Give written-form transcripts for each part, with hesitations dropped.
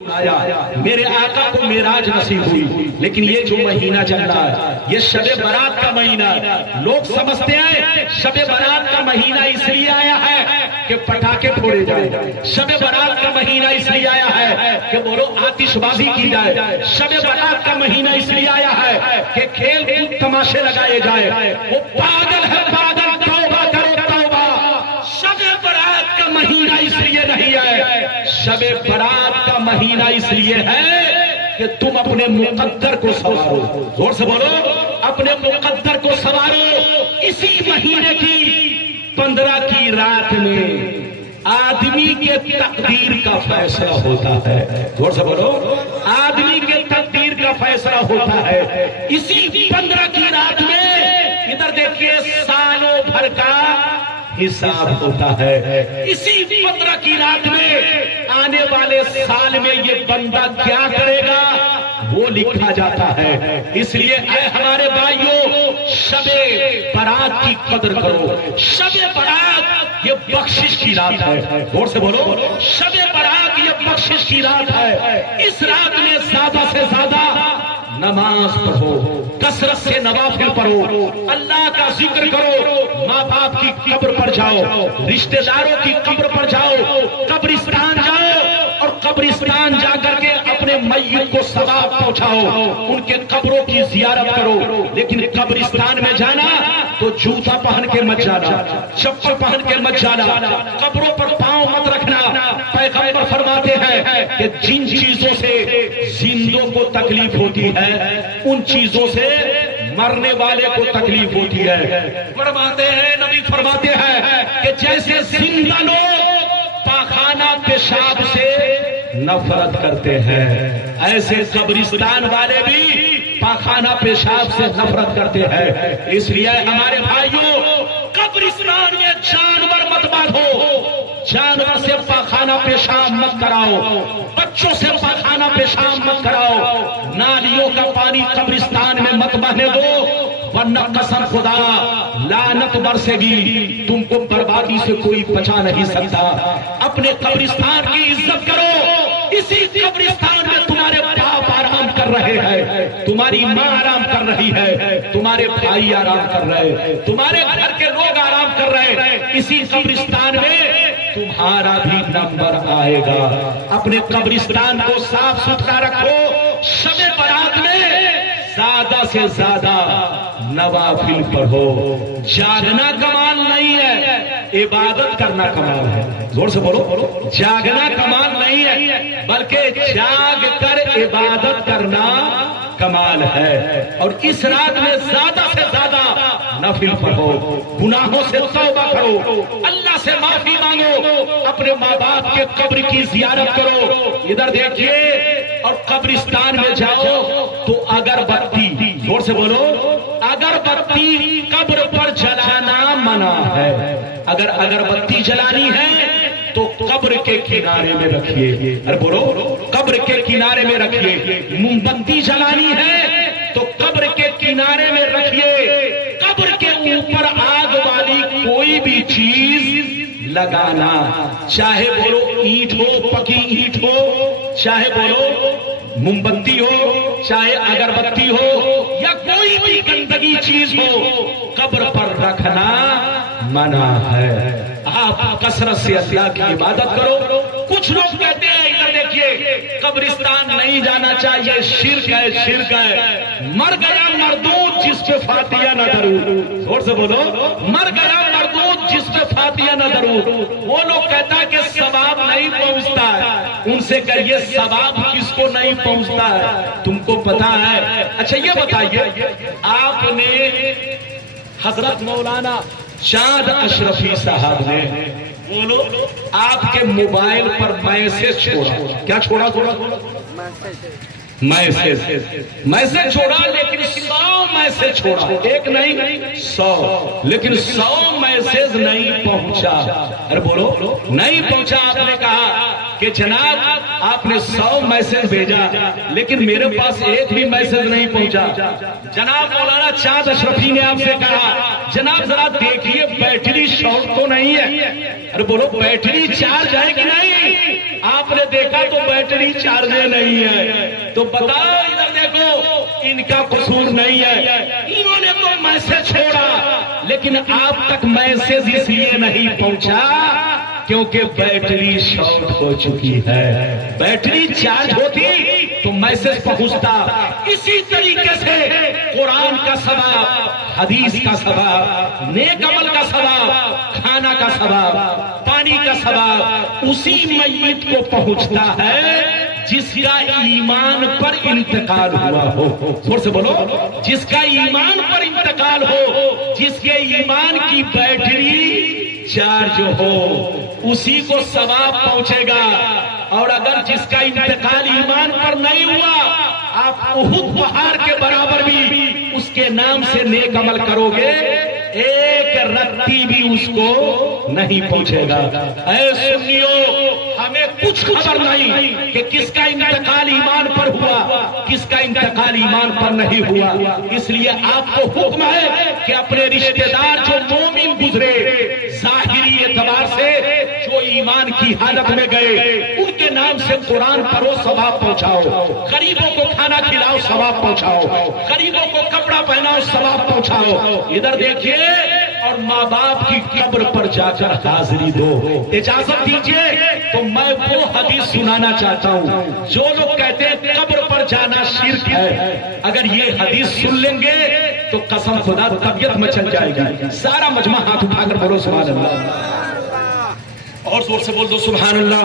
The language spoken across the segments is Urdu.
آیا میرے آقا کو معراج نصیب ہوئی، لیکن یہ جو مہینہ چل رہا ہے یہ شب برات کا مہینہ ہے۔ لوگ سمجھتے ہیں شب برات کا مہینہ اس لیے آیا ہے کہ پٹاخے پھوڑے جائے، شب برات کا مہینہ اس لیے آیا ہے کہ بولو آتش بازی کی جائے، شب برات کا مہینہ اس لیے آیا ہے کہ کھیل کود تماشے لگائے جائے۔ وہ پاگل ہے پاگل، توبہ کرو توبہ۔ شب برات کا مہینہ اس لیے نہیں ہے، شب برات کا مہینہ اس لیے ہے کہ تم اپنے مقدر کو سنوارو۔ زور سے بولو، اپنے مقدر کو سنوارو۔ اسی مہینے کی 15 کی رات میں آدمی کے تقدیر کا فیصلہ ہوتا ہے۔ زور سے بولو، آدمی کے تقدیر کا فیصلہ ہوتا ہے اسی 15 کی رات میں۔ ادھر دیکھیے سالوں بھر کا حساب ہوتا ہے اسی 15 کی رات میں۔ آنے والے سال میں یہ بندہ کیا کرے گا وہ لکھا جاتا ہے۔ اس لیے اے ہمارے بھائیوں، شب برات کی قدر کرو۔ شب برات یہ بخشش کی رات ہے۔ غور سے بولو، شب برات یہ بخشش کی رات ہے۔ اس رات میں زیادہ سے زیادہ نماز پڑھو، کثرت سے نوافل پڑھو، اللہ کا ذکر کرو، ماں باپ کی قبر پر جاؤ، رشتہ داروں کی قبر پر جاؤ، قبرستان جاؤ اور قبرستان جا کر کے اپنے میت کو ثواب پہنچاؤ، ان کے قبروں کی زیارت کرو۔ لیکن قبرستان میں جانا تو جوتا پہن کے مت جانا، چپل پہن کے مت جانا، قبروں پر پاؤں مت رکھنا۔ پیغمبر فرماتے ہیں کہ جن چیزوں سے زندوں کو تکلیف ہوتی ہے ان چیزوں سے مرنے والے کو تکلیف ہوتی ہے۔ فرماتے ہیں، نبی فرماتے ہیں کہ جیسے زندہ لوگ پاخانہ پیشاب سے نفرت کرتے ہیں، ایسے قبرستان والے بھی پاخانہ پیشاب سے نفرت کرتے ہیں۔ اس لیے ہمارے بھائیوں، قبرستان میں جانور مت باندھو، جانور سے پاخانہ پیشاب مت کراؤ، بچوں سے پاخانہ پیشاب مت کراؤ، نالیوں کا پانی قبرستان میں مت بہنے دو، ورنہ قسم خدا لعنت برسے گی، تم کو بربادی سے کوئی بچا نہیں سکتا۔ اپنے قبرستان کی عزت کرو۔ اسی قبرستان میں تمہارے باپ آرام کر رہے ہیں، تمہاری ماں آرام کر رہی ہے، تمہارے بھائی آرام کر رہے ہیں، تمہارے گھر کے لوگ آرام کر رہے ہیں۔ اسی قبرستان میں تمہارا بھی نمبر آئے گا۔ اپنے قبرستان کو صاف ستھرا رکھو۔ شب برات میں زیادہ سے زیادہ نوافل پڑھو۔ جاگنا کمال نہیں ہے، عبادت کرنا کمال ہے۔ زور سے بولو، جاگنا کمال نہیں ہے بلکہ جاگ کر عبادت کرنا کمال ہے۔ اور اس رات میں زیادہ سے زیادہ نفل پڑھو، گناہوں سے توبہ کرو، اللہ سے معافی مانگو، اپنے ماں باپ کے قبر کی زیارت کرو۔ ادھر دیکھیے، اور قبرستان میں جاؤ تو اگربتی، زور سے بولو، اگربتی قبر پر جلانا منع ہے۔ اگر اگربتی جلانی ہے تو قبر کے کنارے میں رکھیے۔ ارے بولو، قبر کے کنارے میں رکھیے۔ موم بتی جلانی ہے تو قبر کے کنارے میں رکھیے۔ قبر کے اوپر آگ والی کوئی بھی چیز لگانا، چاہے بولو اینٹ ہو، پکی اینٹ ہو، چاہے بولو موم بتی ہو، چاہے اگربتی ہو، یا کوئی بھی گندگی چیز ہو، قبر پر رکھنا منع ہے۔ آپ کثرت سے اللہ کی عبادت کرو۔ کچھ لوگ کہتے ہیں، ادھر دیکھیے، قبرستان نہیں جانا چاہیے، شرک ہے، شرک ہے۔ مر گیا مردود جس پہ فاتحہ نہ درود۔ زور سے بولو، مر گیا مردود جس پہ فاتحہ نہ درود۔ وہ لوگ کہتا ہے کہ ثواب نہیں پہنچتا ہے، ان سے کہیے ثواب کس کو نہیں پہنچتا ہے تم کو پتا ہے؟ اچھا یہ بتائیے، آپ نے حضرت مولانا چاند اشرفی صاحب نے، بولو، آپ کے موبائل پر میسج چھوڑا، کیا چھوڑا؟ میسج چھوڑا، لیکن 100 میسج چھوڑا، ایک نہیں 100، لیکن 100 میسج نہیں پہنچا۔ ارے بولو، نہیں پہنچا۔ آپ نے کہا کہ جناب آپ نے 100 میسج بھیجا لیکن میرے پاس ایک بھی میسج نہیں پہنچا۔ جناب مولانا چاند اشرفی نے آپ سے کہا جناب ذرا دیکھیے بیٹری شارٹ تو نہیں ہے؟ ارے بولو بیٹری چارج ہے کہ نہیں؟ آپ نے دیکھا تو بیٹری چارج نہیں ہے، تو بتاؤ ادھر دیکھو ان کا قصور نہیں ہے، انہوں نے تو میسج چھوڑا لیکن آپ تک میسج اس لیے نہیں پہنچا کیونکہ بیٹری شارٹ ہو چکی ہے۔ بیٹری چارج ہوتی تو میسج پہنچتا۔ اسی طریقے سے قرآن کا ثواب، حدیث کا ثواب، نیک عمل کا ثواب، کھانا کا ثواب، پانی کا ثواب اسی میت کو پہنچتا ہے جس کا ایمان پر انتقال ہوا ہو۔ زور سے بولو، جس کا ایمان پر انتقال ہو، جس کے ایمان کی بیٹری چارج ہو، اسی کو ثواب پہنچے گا۔ اور اگر جس کا انتقال ایمان پر نہیں ہوا، آپ احد پہاڑ کے برابر بھی اس کے نام سے نیک عمل کرو گے، ایک رتی بھی اس کو نہیں پہنچے گا۔ اے سنیو، ہمیں کچھ خبر نہیں کہ کس کا انتقال ایمان پر ہوا، کس کا انتقال ایمان پر نہیں ہوا، اس لیے آپ کو حکم ہے کہ اپنے رشتہ دار جو مومن گزرے ظاہری اعتبار سے، جو ایمان کی حالت میں گئے، ان کے نام سے قرآن پڑھو، ثواب پہنچاؤ، غریبوں کو کھانا کھلاؤ، ثواب پہنچاؤ، غریبوں کو کپڑا پہناؤ، ثواب پہنچاؤ۔ ادھر دیکھیے، اور ماں باپ کی قبر پر جا کر حاضری دو۔ اجازت دیجیے تو میں وہ حدیث سنانا چاہتا ہوں، جو لوگ کہتے ہیں قبر پر جانا شرک ہے، اگر یہ حدیث سن لیں گے تو قسم خدا طبیعت مچل جائے گی۔ سارا مجمع ہاتھ اٹھا کر بولو سبحان اللہ، اور زور سے بول دو سبحان اللہ،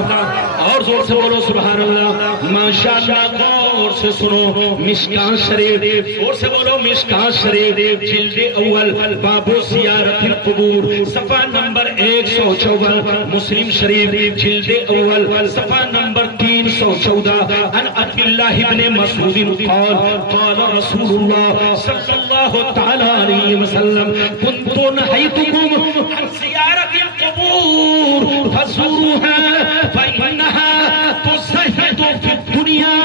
اور زور سے بولو سبحان اللہ۔ ماشاءاللہ، غور سے سنو مشکاۃ شریف، زور سے بولو مشکاۃ شریف، جلد اول، باب زیارت القبور، صفحہ نمبر 154، مسلم شریف جلد اول، صفحہ نمبر 314، عن عبد اللہ بن مسعود قال قال رسول اللہ صلی اللہ تعالی علیہ وسلم كنت نهيتكم عن زیارت القبور فزوروها فإنها تزهد في الدنيا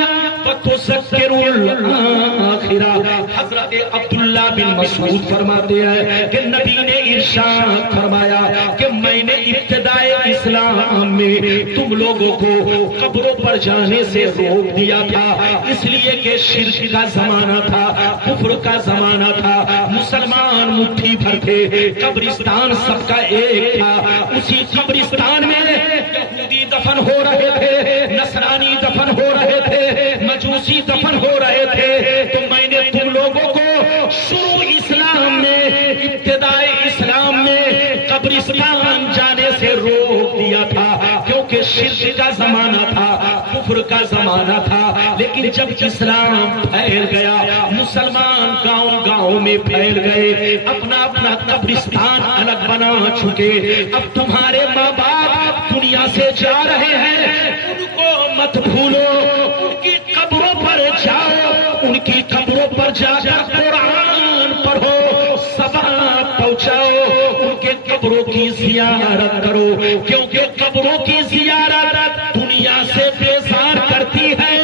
وتذكر الآخرة۔ حضرت عبداللہ بن مسعود فرماتے ہیں کہ نبی نے ارشاد فرمایا کہ میں نے ابتدائے اسلام میں تم لوگوں کو قبروں پر جانے سے روک دیا تھا، اس لیے کہ شرک کا زمانہ تھا، کفر کا زمانہ تھا، مسلمان مٹھی بھر تھے، قبرستان سب کا ایک تھا، اسی قبرستان میں یہودی دفن ہو رہے تھے، نصرانی دفن ہو رہے تھے، مجوسی دفن ہو رہے تھے، تو میں نے تم لوگوں کو شروع اسلام میں، ابتدائی اسلام میں قبرستان جانے سے روک دیا تھا، کیونکہ شرک کا زمانہ تھا، کفر کا زمانہ تھا۔ لیکن جب اسلام پھیل گیا، مسلمان گاؤں گاؤں میں پھیل گئے، اپنا اپنا قبرستان الگ بنا چکے، اب تمہارے ماں باپ دنیا سے جا رہے ہیں، ان کو مت بھولو، ان کی قبروں پر جاؤ، ان کی قبروں پر جا کر قرآن پڑھو، ثواب پہنچاؤ، ان کے قبروں کی زیارت کرو، کیونکہ قبروں کی زیارت دنیا سے بیزار کرتی ہے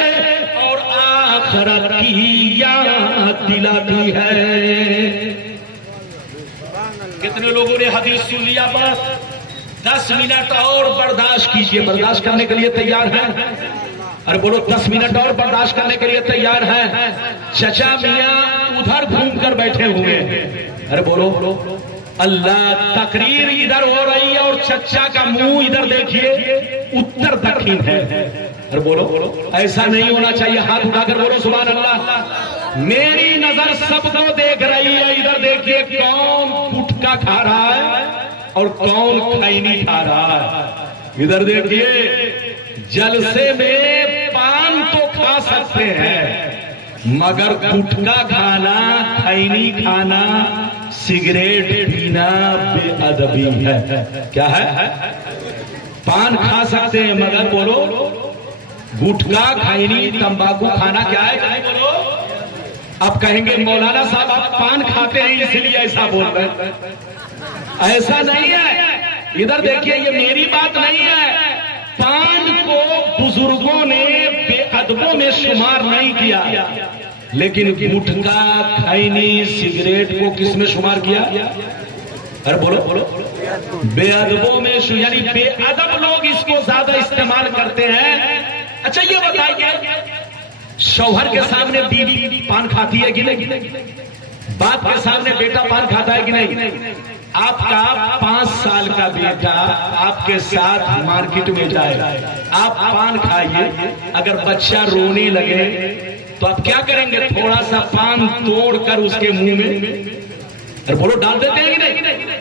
اور آخرت کی یاد دلاتی ہے۔ کتنے لوگوں نے حدیث سن لیا؟ بس 10 منٹ اور برداشت کیجئے۔ برداشت کرنے کے لیے تیار ہیں؟ ارے بولو 10 منٹ اور برداشت کرنے کے لیے تیار ہیں؟ چچا میاں ادھر گھوم کر بیٹھے ہوئے، ارے بولو اللہ، تقریر ادھر ہو رہی ہے اور چچا کا منہ ادھر دیکھیے، اتر دکھن ہے۔ ارے بولو ایسا نہیں ہونا چاہیے، ہاتھ اٹھا کر بولو سبحان اللہ۔ میری نظر سب کو دیکھ رہی ہے، ادھر دیکھیے کون گٹکا کھا رہا ہے اور کون کھینی کھا رہا ہے۔ ادھر دیکھیے، جلسے میں پان تو کھا سکتے ہیں مگر گٹکا کھانا، کھینی کھانا، سگریٹ پینا بے ادبی ہے۔ کیا ہے؟ پان کھا سکتے ہیں مگر بولو گٹکا، کھینی، تمباکو کھانا کیا ہے؟ بولو۔ اب کہیں گے مولانا صاحب آپ پان کھاتے ہیں اس لیے ایسا بول رہے ہیں، ایسا نہیں ہے۔ ادھر دیکھیے، یہ میری بات نہیں ہے، پان کو بزرگوں نے بے ادبوں میں شمار نہیں کیا، لیکن گٹکا، کھینی، سگریٹ کو کس میں شمار کیا؟ ارے بولو بولو بے ادبوں میں یعنی بے ادب لوگ اس کو زیادہ استعمال کرتے ہیں. اچھا یہ بتائیے شوہر کے سامنے بیوی پان کھاتی ہے کہ نہیں؟ باپ کے سامنے بیٹا پان کھاتا ہے کہ نہیں؟ آپ کا 5 سال کا بیٹا آپ کے ساتھ مارکیٹ میں جائے, آپ پان کھائیے, اگر بچہ رونے لگے تو آپ کیا کریں گے؟ تھوڑا سا پان توڑ کر اس کے منہ میں بولو ڈال دیتے ہیں کہ نہیں؟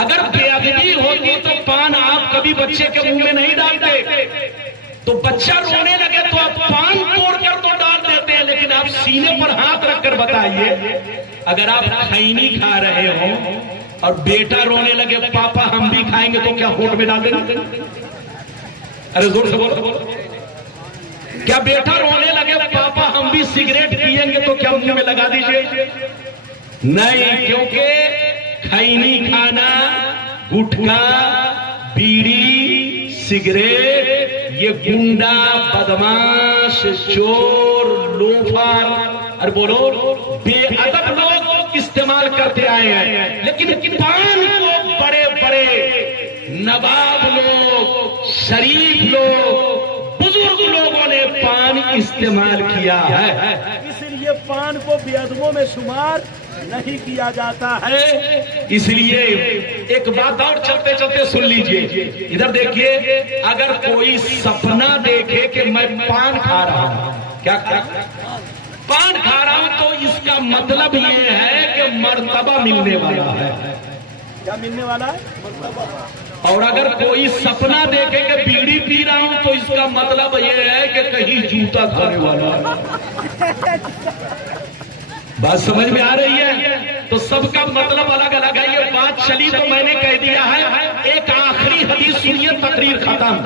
اگر بے ادبی ہوتی تو پان آپ کبھی بچے کے منہ میں نہیں ڈالتے. تو بچہ رونے لگے تو آپ پان توڑ کر تو ڈال دیتے ہیں, لیکن آپ سینے پر ہاتھ رکھ کر بتائیے اگر آپ کھینی کھا رہے ہو اور بیٹا رونے لگے پاپا ہم بھی کھائیں گے تو کیا ہونٹ میں ڈال دیں گے؟ ارے زور سے بولو. کیا بیٹا رونے لگے پاپا ہم بھی سگریٹ پیئیں گے تو کیا منہ میں لگا دیجیے؟ نہیں, کیونکہ کھینی کھانا, گٹکا, بیڑی, سگریٹ یہ گنڈا, بدماش, چور, لوفار اور بولو بے ادب لوگ استعمال کرتے آئے ہیں. لیکن پان کو بڑے بڑے نواب لوگ, شریف لوگ, بزرگ لوگوں نے پان استعمال کیا ہے. اس لیے پان کو بے ادبوں میں شمار نہیں کیا جاتا ہے. اس لیے ایک بات اور چلتے چلتے سن لیجئے, ادھر دیکھیے, اگر کوئی سپنا دیکھے کہ میں پان کھا رہا ہوں, کیا پان کھا رہا ہوں, تو اس کا مطلب یہ ہے کہ مرتبہ ملنے والا ہے. کیا ملنے والا ہے؟ مرتبہ. اور اگر کوئی سپنا دیکھے کہ بیڑی پی رہا ہوں تو اس کا مطلب یہ ہے کہ کہیں جوتا کھانے والا ہے. بات سمجھ میں آ رہی ہے؟ تو سب کا مطلب الگ الگ ہے. یہ بات چلی تو میں نے کہہ دیا ہے. ایک آخری حدیث سنیے, تقریر ختم.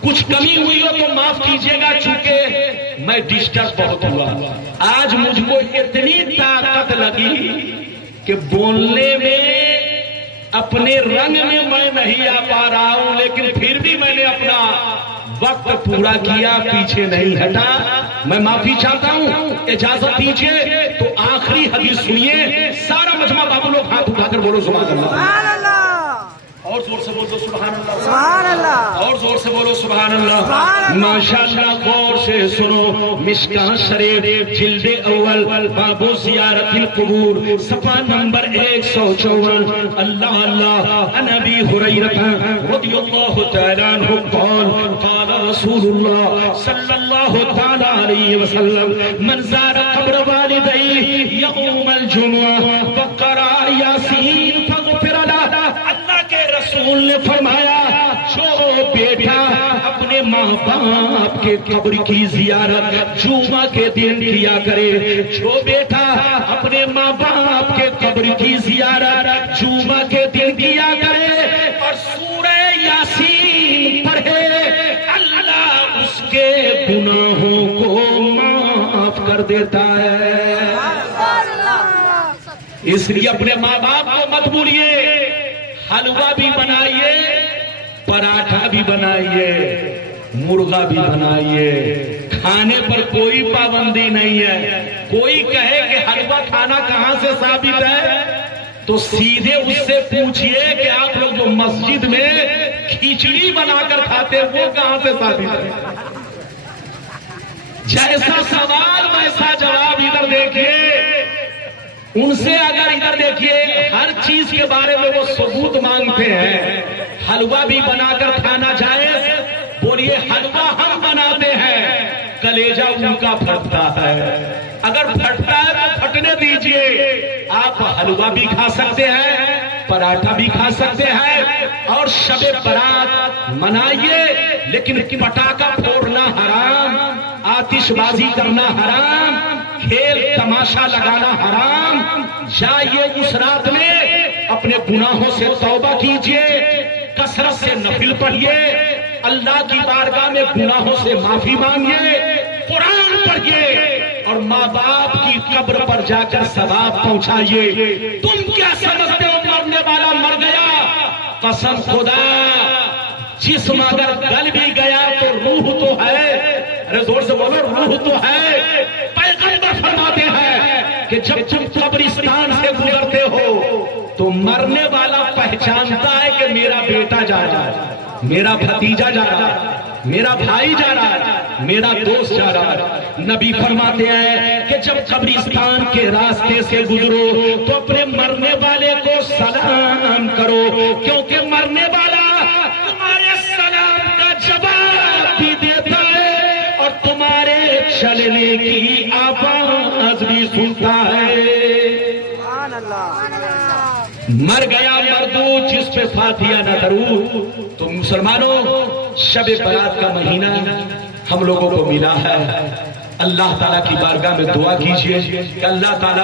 کچھ کمی ہوئی ہو تو معاف کیجیے گا, چونکہ میں ڈسٹرب بہت ہوا. آج مجھ کو اتنی طاقت لگی کہ بولنے میں اپنے رنگ میں نہیں آ پا رہا ہوں, لیکن پھر بھی میں نے اپنا وقت پورا کیا, پیچھے نہیں ہٹا. میں معافی چاہتا ہوں, اجازت دیجیے. تو آخری حدیث سنیے. سارا مجمع بابو لوگ ہاتھ اٹھا کر بولو سبحان اللہ. اور زور سے بولو سبحان اللہ. سبحان اللہ. اور زور سے بولو سبحان اللہ. ماشاءاللہ غور سے سنو. مشکاۃ شریف جلد اول باب زیارت القبور صفحہ نمبر 154. اللہ اللہ عن ابی ہریرہ رضی اللہ تعالی عنہ قال قال رسول اللہ صلی اللہ تعالی علیہ وسلم من زار قبر والدیہ یوم الجمعہ وقرأ یاسین فغفر له. اللہ کے رسول نے فرمایا جو بیٹا اپنے ماں باپ کے قبر کی زیارت جمعہ کے دن کیا کرے, جو بیٹا اپنے ماں باپ کے قبر کی زیارت جمعہ کے دن کیا کرے اور سورہ یاسین پڑھے, اللہ اس کے گناہوں کو معاف کر دیتا ہے. اس لیے اپنے ماں باپ کو مت بھولیے. حلوہ بھی بنائیے, پراٹھا بھی بنائیے, مرغا بھی بنائیے, کھانے پر کوئی پابندی نہیں ہے. کوئی کہے کہ حلوہ کھانا کہاں سے ثابت ہے تو سیدھے اس سے پوچھئے کہ آپ لوگ جو مسجد میں کھچڑی بنا کر کھاتے ہیں وہ کہاں سے ثابت ہے. جیسا سوال ویسا جواب. ادھر دیکھیے, ان سے اگر ادھر دیکھیے ہر چیز کے بارے میں وہ ثبوت مانگتے ہیں. حلوہ بھی بنا کر کھانا جائز, بولیے حلوہ ہم بناتے ہیں, کلیجہ ان کا پھٹتا ہے. اگر پھٹتا ہے تو پھٹنے دیجئے. آپ حلوہ بھی کھا سکتے ہیں, پراٹھا بھی کھا سکتے ہیں, اور شب برات منائیے, لیکن پٹاخہ پھوڑنا حرام, آتش بازی کرنا حرام, کھیل تماشا لگانا حرام. جائیے اس رات میں اپنے گناہوں سے توبہ کیجئے, کثرت سے نفل پڑھیے, اللہ کی بارگاہ میں گناہوں سے معافی مانگیے, قرآن پڑھیے اور ماں باپ کی قبر پر جا کر ثواب پہنچائیے. تم کیا سمجھتے ہو مرنے والا مر گیا؟ قسم خدا جسم اگر گل بھی گیا تو روح تو ہے. ارے زور سے بولو, روح تو ہے. پیغمبر فرماتے ہیں کہ جب تم قبرستان سے گزرتے ہو تو مرنے والا پہچانتا ہے کہ میرا بیٹا جا رہا ہے، میرا بھتیجا جا رہا ہے، میرا بھائی جا رہا ہے، میرا دوست جا رہا ہے۔ نبی فرماتے ہیں کہ جب قبرستان کے راستے سے گزرو تو اپنے مرنے والے کو سلام کرو، کیونکہ مرنے والا تمہارے سلام کا جواب بھی دیتا ہے اور تمہارے چلنے کی آواز بھی سنتا ہے۔ مر گیا مردود جس پہ فاتحہ نہ درود۔ تو مسلمانوں، شب برات کا مہینہ ہم لوگوں کو ملا ہے۔ اللہ تعالیٰ کی بارگاہ میں دعا کیجئے کہ اللہ تعالیٰ